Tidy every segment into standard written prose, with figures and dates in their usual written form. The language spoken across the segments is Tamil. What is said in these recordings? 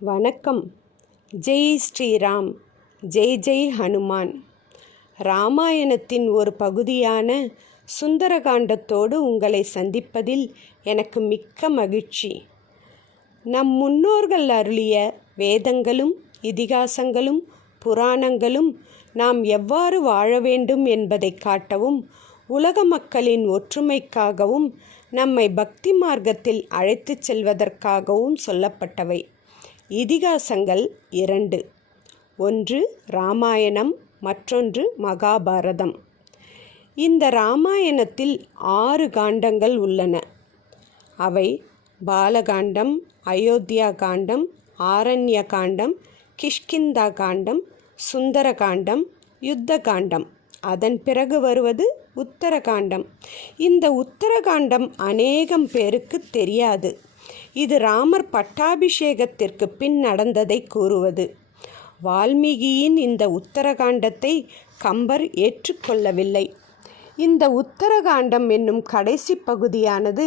வணக்கம். ஜெய் ஸ்ரீராம், ஜெய் ஜெய் ஹனுமான். ராமாயணத்தின் ஒரு பகுதியான சுந்தரகாண்டத்தோடு உங்களை சந்திப்பதில் எனக்கு மிக்க மகிழ்ச்சி. நம் முன்னோர்கள் அருளிய வேதங்களும் இதிகாசங்களும் புராணங்களும் நாம் எவ்வாறு வாழ வேண்டும் என்பதை காட்டவும், உலக மக்களின் ஒற்றுமைக்காகவும் நம்மை பக்தி மார்க்கத்தில் அழைத்துச் செல்வதற்காகவும் சொல்லப்பட்டவை. இதிகாசங்கள் 2. ஒன்று ராமாயணம், மற்றொன்று மகாபாரதம். இந்த ராமாயணத்தில் 6 காண்டங்கள் உள்ளன. அவை பாலகாண்டம், அயோத்தியா காண்டம், ஆரண்ய காண்டம், கிஷ்கிந்தா காண்டம், சுந்தர காண்டம், யுத்த காண்டம். அதன் பிறகு வருவது உத்தரகாண்டம். இந்த உத்தரகாண்டம் அநேகம் பேருக்கு தெரியாது. இது ராமர் பட்டாபிஷேகத்திற்கு பின் நடந்ததை கூறுவது. வால்மீகியின் இந்த உத்தரகாண்டத்தை கம்பர் ஏற்றுக்கொள்ளவில்லை. இந்த உத்தரகாண்டம் என்னும் கடைசி பகுதியானது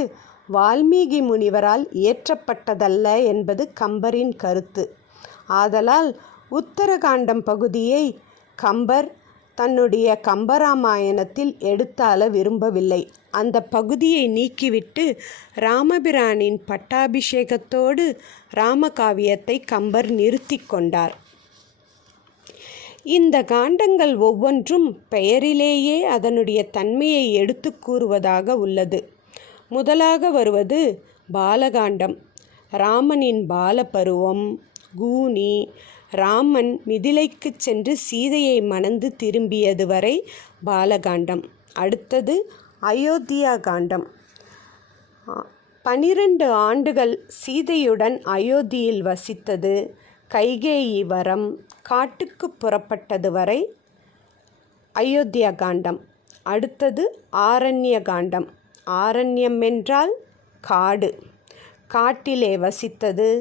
வால்மீகி முனிவரால் இயற்றப்பட்டதல்ல என்பது கம்பரின் கருத்து. ஆதலால் உத்தரகாண்டம் பகுதியை கம்பர் தன்னுடைய கம்பராமாயணத்தில் எடுத்தாள விரும்பவில்லை. அந்த பகுதியை நீக்கிவிட்டு ராமபிரானின் பட்டாபிஷேகத்தோடு ராமகாவியத்தை கம்பர் நிறுத்தி கொண்டார். இந்த காண்டங்கள் ஒவ்வொன்றும் பெயரிலேயே அதனுடைய தன்மையை எடுத்து கூறுவதாக உள்ளது. முதலாக வருவது பாலகாண்டம். ராமனின் பாலபருவம், கூனி, ராமன் மிதிலைக்கு சென்று சீதையை மணந்து திரும்பியது வரை பாலகாண்டம். அடுத்தது அயோத்தியா காண்டம். 12 ஆண்டுகள் சீதையுடன் அயோத்தியில் வசித்தது, கைகேயி வரம், காட்டுக்கு புறப்பட்டது வரை அயோத்தியா காண்டம். அடுத்தது ஆரண்ய காண்டம். ஆரண்யம் என்றால் காடு. காட்டிலே வசித்தது,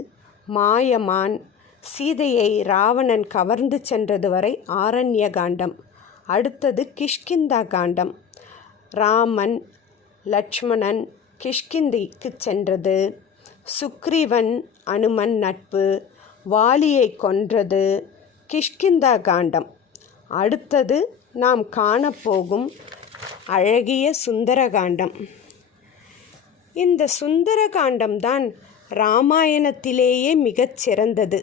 மாயமான், சீதையை ராவணன் கவர்ந்து சென்றது வரை ஆரண்ய காண்டம். அடுத்தது கிஷ்கிந்தா காண்டம். ராமன் லட்சுமணன் கிஷ்கிந்திக்கு சென்றது, சுக்ரீவன் அனுமன் நட்பு, வாலியை கொன்றது கிஷ்கிந்தா காண்டம். அடுத்தது நாம் காணப்போகும் அழகிய சுந்தரகாண்டம். இந்த சுந்தரகாண்டம்தான் இராமாயணத்திலேயே மிகச் சிறந்தது.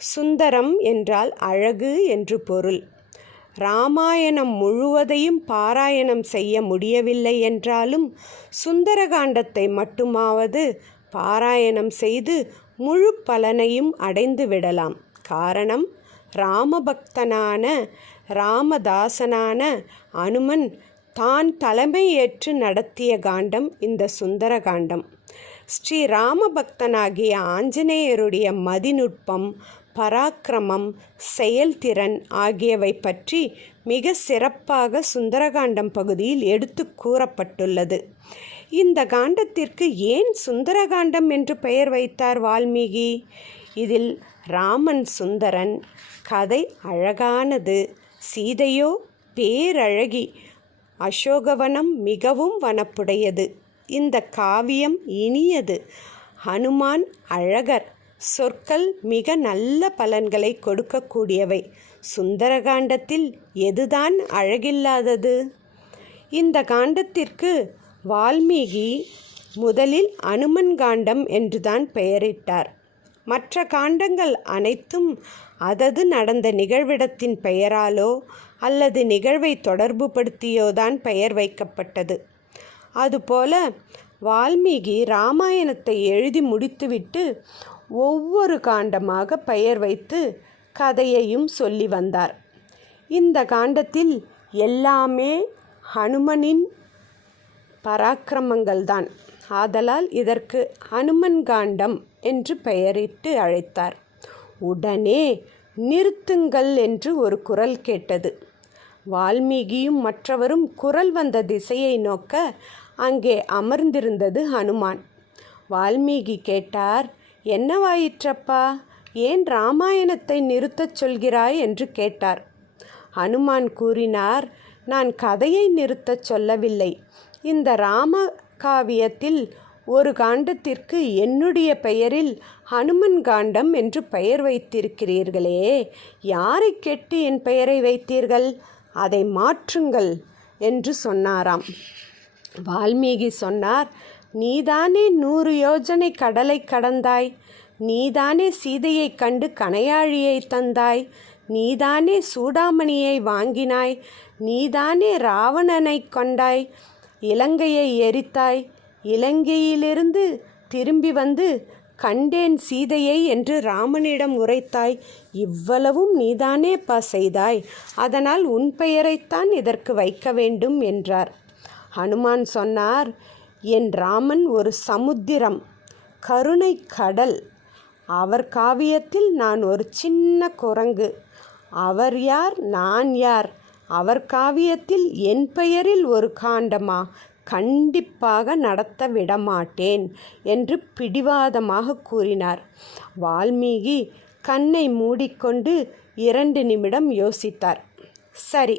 சுந்தரம் என்றால் அழகு என்று பொருள். ராமாயணம் முழுவதையும் பாராயணம் செய்ய முடியவில்லை என்றாலும் சுந்தரகாண்டத்தை மட்டுமாவது பாராயணம் செய்து முழு பலனையும் அடைந்து விடலாம். காரணம், ராமபக்தனான ராமதாசனான அனுமன் தான் தலைமை ஏற்று நடத்திய காண்டம் இந்த சுந்தரகாண்டம். ஸ்ரீ ராமபக்தனாகிய ஆஞ்சநேயருடைய மதிநுட்பம், பராக்கிரமம், செயல்திறன் ஆகியவை பற்றி மிக சிறப்பாக சுந்தரகாண்டம் பகுதியில் எடுத்து கூறப்பட்டுள்ளது. இந்த காண்டத்திற்கு ஏன் சுந்தரகாண்டம் என்று பெயர் வைத்தார் வால்மீகி? இதில் ராமன் சுந்தரன், கதை அழகானது, சீதையோ பேரழகி, அசோகவனம் மிகவும் வனப்புடையது. இந்த காவியம் இனியது, ஹனுமான் அழகர், சொற்கள் மிக நல்ல பலன்களை கொடுக்கக்கூடியவை. சுந்தரகாண்டத்தில் எதுதான் அழகில்லாதது? இந்த காண்டத்திற்கு வால்மீகி முதலில் அனுமன் காண்டம் என்றுதான் பெயரிட்டார். மற்ற காண்டங்கள் அனைத்தும் அதது நடந்த நிகழ்விடத்தின் பெயராலோ அல்லது நிகழ்வை தொடர்புபடுத்தியோதான் பெயர் வைக்கப்பட்டது. அதுபோல வால்மீகி இராமாயணத்தை எழுதி முடித்துவிட்டு ஒவ்வொரு காண்டமாக பெயர் வைத்து கதையையும் சொல்லி வந்தார். இந்த காண்டத்தில் எல்லாமே ஹனுமனின் பராக்கிரமங்கள்தான். ஆதலால் இதற்கு ஹனுமன் காண்டம் என்று பெயரிட்டு அழைத்தார். உடனே நிறுத்துங்கள் என்று ஒரு குரல் கேட்டது. வால்மீகியும் மற்றவரும் குரல் வந்த திசையை நோக்க அங்கே அமர்ந்திருந்தது ஹனுமான். வால்மீகி கேட்டார், என்னவாயிற்றப்பா, ஏன் ராமாயணத்தை நிறுத்தச் சொல்கிறாய் என்று கேட்டார். ஹனுமான் கூறினார், நான் கதையை நிறுத்தச் சொல்லவில்லை. இந்த ராம காவியத்தில் ஒரு காண்டத்திற்கு என்னுடைய பெயரில் ஹனுமன் காண்டம் என்று பெயர் வைத்திருக்கிறீர்களே, யாரை கேட்டு என் பெயரை வைத்தீர்கள்? அதை மாற்றுங்கள் என்று சொன்னாராம். வால்மீகி சொன்னார், நீதானே 100 யோஜனை கடலை கடந்தாய், நீதானே சீதையை கண்டு கணையாழியை தந்தாய், நீதானே சூடாமணியை வாங்கினாய், நீதானே ராவணனை கொண்டாய், இலங்கையை எரித்தாய், இலங்கையிலிருந்து திரும்பி வந்து கண்டேன் சீதையை என்று ராமனிடம் உரைத்தாய், இவ்வளவும் நீதானேப்பா செய்தாய், அதனால் உன் பெயரைத்தான் இதற்கு வைக்க வேண்டும் என்றார். ஹனுமான் சொன்னார், என் ராமன் ஒரு சமுத்திரம், கருணை கடல். அவர் காவியத்தில் நான் ஒரு சின்ன குரங்கு. அவர் யார், நான் யார்? அவர் காவியத்தில் என் பெயரில் ஒரு காண்டமா? கண்டிப்பாக நடத்த விடமாட்டேன் என்று பிடிவாதமாக கூறினார். வால்மீகி கண்ணை மூடிக்கொண்டு 2 நிமிடம் யோசித்தார். சரி,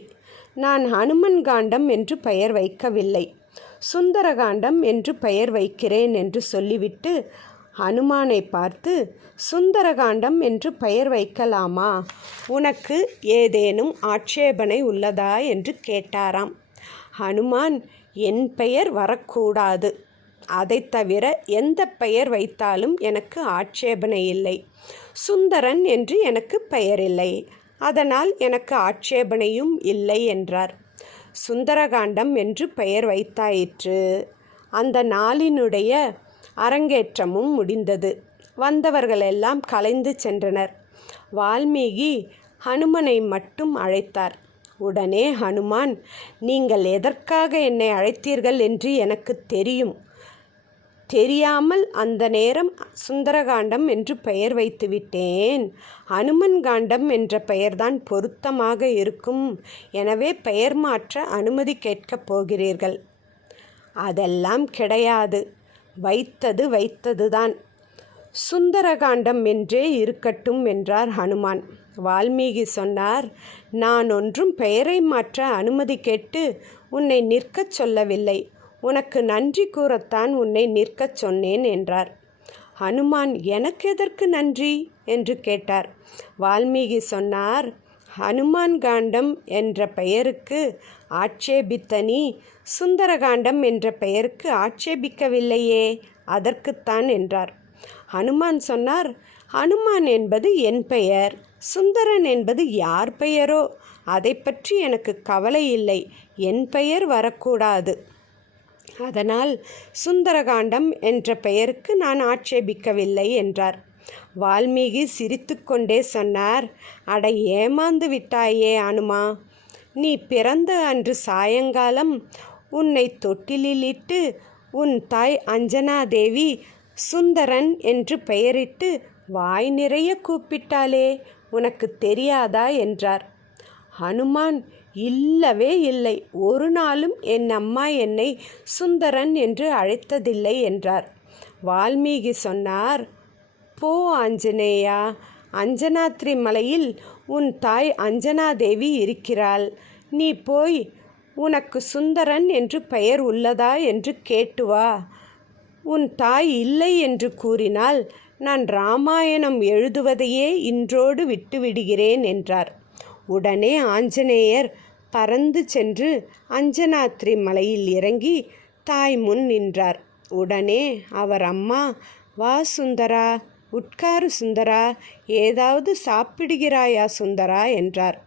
நான் ஹனுமன் காண்டம் என்று பெயர் வைக்கவில்லை, சுந்தரகாண்டம் என்று பெயர் வைக்கிறேன் என்று சொல்லிவிட்டு ஹனுமானை பார்த்து, சுந்தரகாண்டம் என்று பெயர் வைக்கலாமா? உனக்கு ஏதேனும் ஆட்சேபனை உள்ளதா என்று கேட்டாராம். ஹனுமான், என் பெயர் வரக்கூடாது, அதை தவிர எந்த பெயர் வைத்தாலும் எனக்கு ஆட்சேபனை இல்லை. சுந்தரன் என்று எனக்கு பெயரில்லை, அதனால் எனக்கு ஆட்சேபனையும் இல்லை என்றார். சுந்தரகாண்டம் என்று பெயர் வைத்தாயிற்று. அந்த நாளினுடைய அரங்கேற்றமும் முடிந்தது. வந்தவர்களெல்லாம் கலைந்து சென்றனர். வால்மீகி ஹனுமனை மட்டும் அழைத்தார். உடனே ஹனுமான், நீங்கள் எதற்காக என்னை அழைத்தீர்கள் என்று எனக்கு தெரியும். தெரியாமல் அந்த நேரம் சுந்தரகாண்டம் என்று பெயர் வைத்துவிட்டேன். ஹனுமன் காண்டம் என்ற பெயர்தான் பொருத்தமாக இருக்கும். எனவே பெயர் மாற்ற அனுமதி கேட்கப் போகிறீர்கள். அதெல்லாம் கிடையாது, வைத்தது வைத்ததுதான். சுந்தரகாண்டம் என்றே இருக்கட்டும் என்றார் ஹனுமான். வால்மீகி சொன்னார், நான் ஒன்றும் பெயரை மாற்ற அனுமதி கேட்டு உன்னை நிற்கச் சொல்லவில்லை, உனக்கு நன்றி கூறத்தான் உன்னை நிற்கச் சொன்னேன் என்றார். ஹனுமான், எனக்கு எதற்கு நன்றி என்று கேட்டார். வால்மீகி சொன்னார், ஹனுமான் காண்டம் என்ற பெயருக்கு ஆட்சேபித்த நீ சுந்தரகாண்டம் என்ற பெயருக்கு ஆட்சேபிக்கவில்லையே, அதற்குத்தான் என்றார். ஹனுமான் சொன்னார், ஹனுமான் என்பது என் பெயர், சுந்தரன் என்பது யார் பெயரோ அதை பற்றி எனக்கு கவலை இல்லை, என் பெயர் வரக்கூடாது. அதனால் சுந்தரகாண்டம் என்ற பெயருக்கு நான் ஆட்சேபிக்கவில்லை என்றார். வால்மீகி சிரித்து கொண்டே சொன்னார், அட ஏமாந்து விட்டாயே அனுமா, நீ பிறந்த அன்று சாயங்காலம் உன்னை தொட்டிலிட்டு உன் தாய் அஞ்சனாதேவி சுந்தரன் என்று பெயரிட்டு வாய் நிறைய கூப்பிட்டாளே, உனக்கு தெரியாதா என்றார். ஹனுமான், இல்லவே இல்லை, ஒரு நாளும் என் அம்மா என்னை சுந்தரன் என்று அழைத்ததில்லை என்றார். வால்மீகி சொன்னார், போ ஆஞ்சநேயா, அஞ்சனாத்ரி மலையில் உன் தாய் அஞ்சனாதேவி இருக்கிறாள், நீ போய் உனக்கு சுந்தரன் என்று பெயர் உள்ளதா என்று கேட்டு வா. உன் தாய் இல்லை என்று கூறினால் நான் இராமாயணம் எழுதுவதையே இன்றோடு விட்டுவிடுகிறேன் என்றார். உடனே ஆஞ்சநேயர் பறந்து சென்று அஞ்சனாத்ரி மலையில் இறங்கி தாய் முன் நின்றார். உடனே அவர் அம்மா, வா சுந்தரா, உட்காரு சுந்தரா, ஏதாவது சாப்பிடுகிறாயா சுந்தரா என்றார்.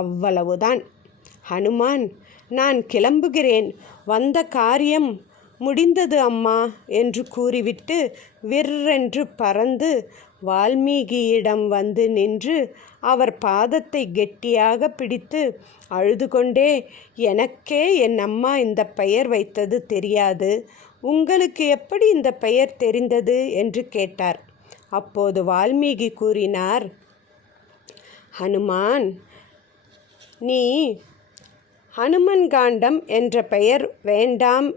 அவ்வளவுதான். ஹனுமான், நான் கிளம்புகிறேன், வந்த காரியம் முடிந்தது அம்மா என்று கூறிவிட்டு விற்றென்று பறந்து வால்மீகியிடம் வந்து நின்று அவர் பாதத்தை கெட்டியாக பிடித்து அழுது கொண்டே, எனக்கே என் அம்மா இந்த பெயர் வைத்தது தெரியாது, உங்களுக்கு எப்படி இந்த பெயர் தெரிந்தது என்று கேட்டார். அப்போது வால்மீகி கூறினார், ஹனுமான், நீ ஹனுமன் காண்டம் என்ற பெயர் வேண்டாம்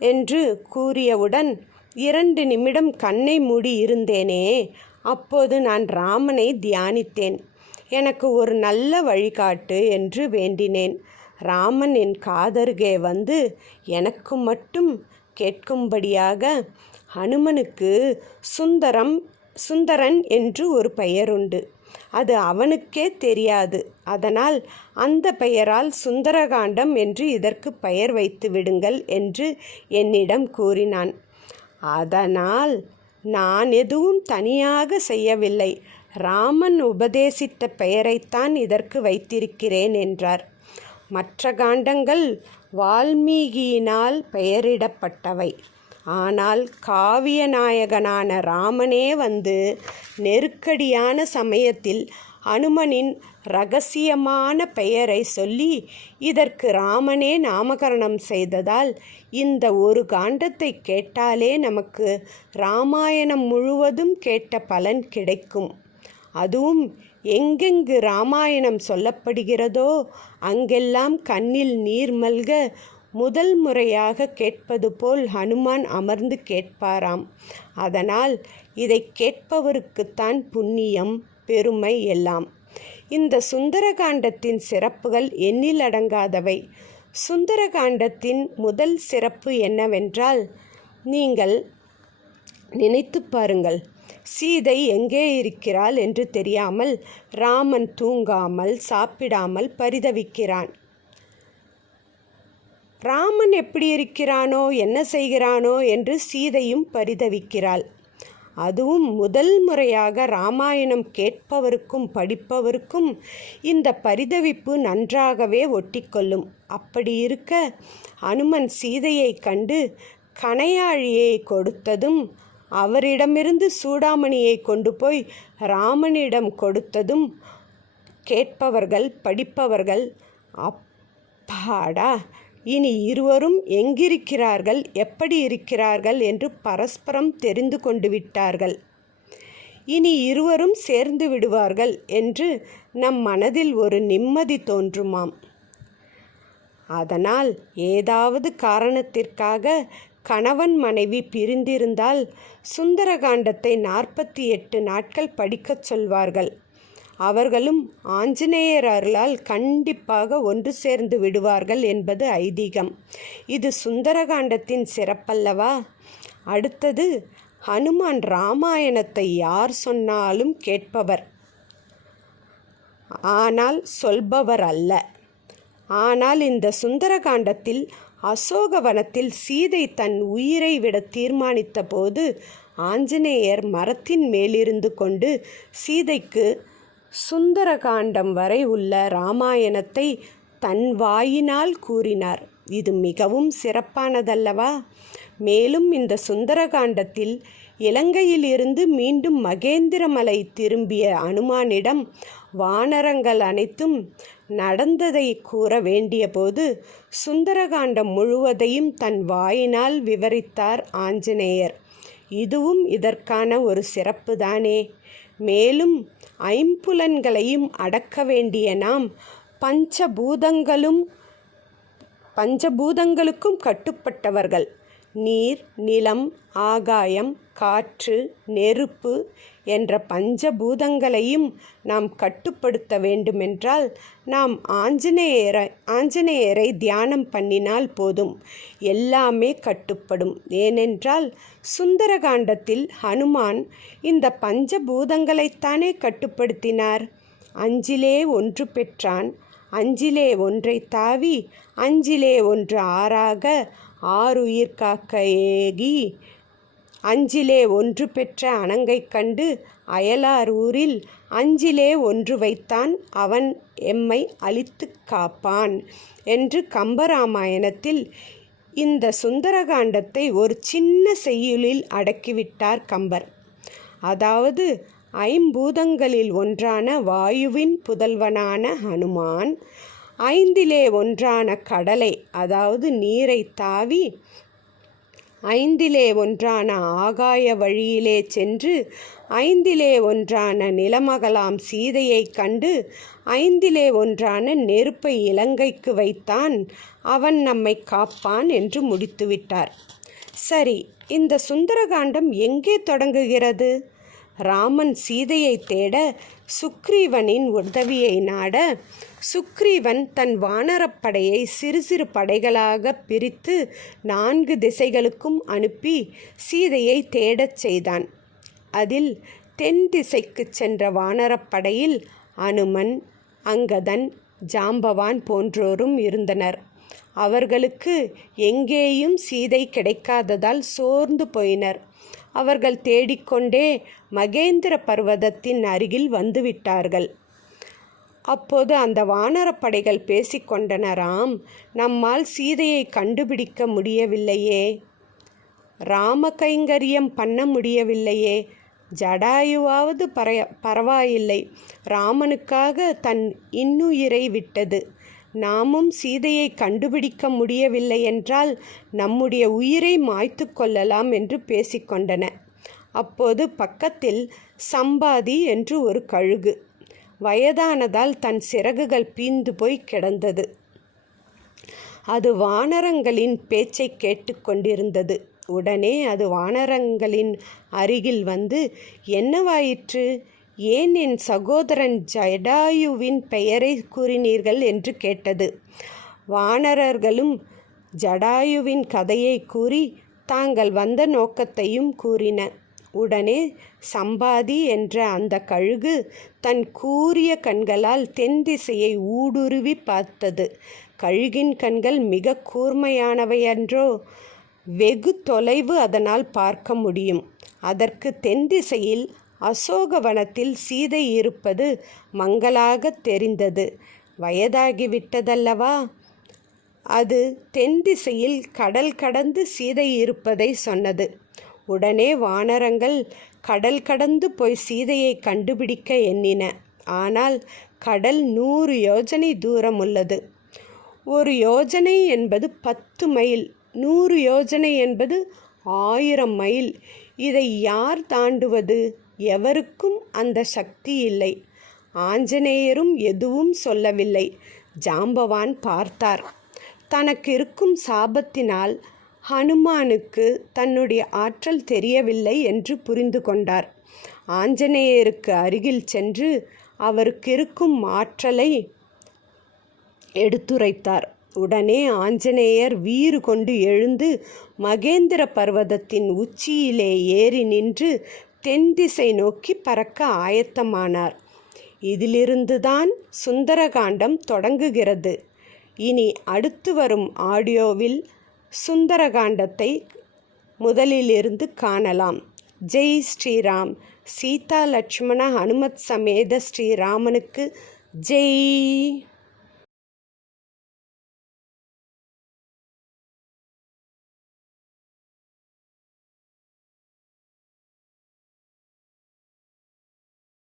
என்று கூறியவுடன் 2 நிமிடம் கண்ணை மூடி இருந்தேனே, அப்போது நான் ராமனை தியானித்தேன். எனக்கு ஒரு நல்ல வழிகாட்டு என்று வேண்டினேன். ராமன் என் காதருகே வந்து எனக்கு மட்டும் கேட்கும்படியாக, ஹனுமனுக்கு சுந்தரன் என்று ஒரு பெயருண்டு. அது அவனுக்கே தெரியாது. அதனால் அந்த பெயரால் சுந்தரகாண்டம் என்று இதற்கு பெயர் வைத்து விடுங்கள் என்று என்னிடம் கூறினான். அதனால் நான் எதுவும் தனியாக செய்யவில்லை. ராமன் உபதேசித்த பெயரைத்தான் இதற்கு வைத்திருக்கிறேன் என்றார். மற்ற காண்டங்கள் வால்மீகியினால் பெயரிடப்பட்டவை. ஆனால் காவிய நாயகனான ராமனே வந்து நெருக்கடியான சமயத்தில் அனுமனின் இரகசியமான பெயரை சொல்லி இதற்கு ராமனே நாமகரணம் செய்ததால் இந்த ஒரு காண்டத்தை கேட்டாலே நமக்கு இராமாயணம் முழுவதும் கேட்ட பலன் கிடைக்கும். அதுவும் எங்கெங்கு இராமாயணம் சொல்லப்படுகிறதோ அங்கெல்லாம் கண்ணில் நீர் மல்க முதல் முறையாக கேட்பது போல் ஹனுமான் அமர்ந்து கேட்பாராம். அதனால் இதை கேட்பவருக்குத்தான் புண்ணியம், பெருமை எல்லாம். இந்த சுந்தரகாண்டத்தின் சிறப்புகள் எண்ணில் அடங்காதவை. சுந்தரகாண்டத்தின் முதல் சிறப்பு என்னவென்றால், நீங்கள் நினைத்து பாருங்கள். சீதை எங்கே இருக்கிறாள் என்று தெரியாமல் ராமன் தூங்காமல் சாப்பிடாமல் பரிதவிக்கிறான். ராமன் எப்படி இருக்கிறானோ என்ன செய்கிறானோ என்று சீதையும் பரிதவிக்கிறாள். அதுவும் முதல் முறையாக இராமாயணம் கேட்பவருக்கும் படிப்பவருக்கும் இந்த பரிதவிப்பு நன்றாகவே ஒட்டிக்கொள்ளும். அப்படி இருக்க அனுமன் சீதையை கண்டு கணையாழியை கொடுத்ததும் அவரிடமிருந்து சூடாமணியை கொண்டு போய் ராமனிடம் கொடுத்ததும் கேட்பவர்கள் படிப்பவர்கள் அப்பாடா, இனி இருவரும் எங்கிருக்கிறார்கள், எப்படி இருக்கிறார்கள் என்று பரஸ்பரம் தெரிந்து கொண்டு விட்டார்கள், இனி இருவரும் சேர்ந்து விடுவார்கள் என்று நம் மனதில் ஒரு நிம்மதி தோன்றுமாம். அதனால் ஏதாவது காரணத்திற்காக கணவன் மனைவி பிரிந்திருந்தால் சுந்தரகாண்டத்தை 48 நாட்கள் படிக்கச் சொல்வார்கள். அவர்களும் ஆஞ்சநேயர் அருளால் கண்டிப்பாக ஒன்று சேர்ந்து விடுவார்கள் என்பது ஐதீகம். இது சுந்தரகாண்டத்தின் சிறப்பல்லவா? அடுத்தது, ஹனுமான் இராமாயணத்தை யார் சொன்னாலும் கேட்பவர், ஆனால் சொல்பவர் அல்ல. ஆனால் இந்த சுந்தரகாண்டத்தில் அசோகவனத்தில் சீதை தன் உயிரை விட தீர்மானித்த போது ஆஞ்சநேயர் மரத்தின் மேலிருந்து கொண்டு சீதைக்கு சுந்தரகாண்டம் வரை உள்ள இராமாயணத்தை தன் வாயினால் கூறினார். இது மிகவும் சிறப்பானதல்லவா? மேலும் இந்த சுந்தரகாண்டத்தில் இலங்கையிலிருந்து மீண்டும் மகேந்திரமலை திரும்பிய அனுமானிடம் வானரங்கள் அனைத்தும் நடந்ததை கூற வேண்டிய போது சுந்தரகாண்டம் முழுவதையும் தன் வாயினால் விவரித்தார் ஆஞ்சநேயர். இதுவும் இதற்கான ஒரு சிறப்புதானே. மேலும் ஐம்புலன்களையும் அடக்க வேண்டிய நாம் பஞ்சபூதங்களுக்கும் கட்டுப்பட்டவர்கள். நீர், நிலம், ஆகாயம், காற்று, நெருப்பு என்ற பஞ்சபூதங்களையும் நாம் கட்டுப்படுத்த வேண்டுமென்றால் நாம் ஆஞ்சநேயரை தியானம் பண்ணினால் போதும், எல்லாமே கட்டுப்படும். ஏனென்றால் சுந்தரகாண்டத்தில் ஹனுமான் இந்த பஞ்சபூதங்களைத்தானே கட்டுப்படுத்தினார். 5லே 1 பெற்றான், 5லே 1 தாவி, 5லே 1 ஆறாக 6 உயிர் காக்க ஏகி, 5லே 1 பெற்ற அணங்கை கண்டு அயலார் ஊரில் 5லே 1 வைத்தான், அவன் எம்மை அழித்து காப்பான் என்று கம்பராமாயணத்தில் இந்த சுந்தரகாண்டத்தை ஒரு சின்ன செய்யுளில் அடக்கிவிட்டார் கம்பர். அதாவது ஐம்பூதங்களில் ஒன்றான வாயுவின் புதல்வனான ஹனுமான் 5லே 1 கடலை, அதாவது நீரை தாவி, 5லே 1 ஆகாய வழியிலே சென்று, 5லே 1 நிலமகலாம் சீதையை கண்டு, 5லே 1 நெருப்பை இலங்கைக்கு வைத்தான், அவன் நம்மை காப்பான் என்று முடித்துவிட்டார். சரி, இந்த சுந்தரகாண்டம் எங்கே தொடங்குகிறது? ராமன் சீதையை தேட சுக்ரீவனின் உதவியை நாட, சுக்ரீவன் தன் வானரப்படையை சிறு சிறு படைகளாக பிரித்து 4 திசைகளுக்கும் அனுப்பி சீதையை தேடச் செய்தான். அதில் தென் திசைக்கு சென்ற வானரப்படையில் அனுமன், அங்கதன், ஜாம்பவான் போன்றோரும் இருந்தனர். அவர்களுக்கு எங்கேயும் சீதை கிடைக்காததால் சோர்ந்து போயினர். அவர்கள் தேடிக்கொண்டே மகேந்திர பர்வதத்தின் அருகில் வந்துவிட்டார்கள். அப்போது அந்த வானரப்படைகள் பேசிக்கொண்டனராம், நம்மால் சீதையை கண்டுபிடிக்க முடியவில்லையே, ராம கைங்கரியம் பண்ண முடியவில்லையே, ஜடாயுவாவது பரவாயில்லை, ராமனுக்காக தன் இன்னுயிரை விட்டது, நாமும் சீதையை கண்டுபிடிக்க முடியவில்லை என்றால் நம்முடைய உயிரை மாய்த்து கொள்ளலாம் என்று பேசிக்கொண்டன. அப்போது பக்கத்தில் சம்பாதி என்று ஒரு கழுகு, வயதானதால் தன் சிறகுகள் பீந்து போய் கிடந்தது. அது வானரங்களின் பேச்சை கேட்டுக்கொண்டிருந்தது. உடனே அது வானரங்களின் அருகில் வந்து, என்னவாயிற்று, ஏன் என் சகோதரன் ஜடாயுவின் பெயரை கூறினீர்கள் என்று கேட்டது. வானரர்களும் ஜடாயுவின் கதையை கூறி தாங்கள் வந்த நோக்கத்தையும் கூறின. உடனே சம்பாதி என்ற அந்த கழுகு தன் கூரிய கண்களால் தென் திசையை ஊடுருவி பார்த்தது. கழுகின் கண்கள் மிக கூர்மையானவையன்றோ, வெகு தொலைவு அதனால் பார்க்க முடியும். அதற்கு தென் திசையில் அசோகவனத்தில் சீதை இருப்பது மங்கலாக தெரிந்தது. வயதாகிவிட்டதல்லவா, அது தென் திசையில் கடல் கடந்து சீதை இருப்பதை சொன்னது. உடனே வானரங்கள் கடல் கடந்து போய் சீதையை கண்டுபிடிக்க எண்ணின. ஆனால் கடல் 100 யோஜனை தூரம் உள்ளது. 1 யோஜனை என்பது 10 மைல், 100 யோஜனை என்பது 1000 மைல். இதை யார் தாண்டுவது? எவருக்கும் அந்த சக்தி இல்லை. ஆஞ்சநேயரும் எதுவும் சொல்லவில்லை. ஜாம்பவான் பார்த்தார். தனக்கு இருக்கும் சாபத்தினால் ஹனுமானுக்கு தன்னுடைய ஆற்றல் தெரியவில்லை என்று புரிந்து கொண்டார். ஆஞ்சநேயருக்கு அருகில் சென்று அவருக்கு இருக்கும் ஆற்றலை எடுத்துரைத்தார். உடனே ஆஞ்சநேயர் வீறு கொண்டு எழுந்து மகேந்திர பர்வதத்தின் உச்சியிலே ஏறி நின்று தென் திசை நோக்கி பறக்க ஆயத்தமானார். இதிலிருந்துதான் சுந்தரகாண்டம் தொடங்குகிறது. இனி அடுத்து வரும் ஆடியோவில் சுந்தரகாண்டத்தை முதலிலிருந்து காணலாம். ஜெய் ஸ்ரீராம். சீதா லட்சுமண ஹனுமத் சமேத ஸ்ரீராமனுக்கு ஜெய்.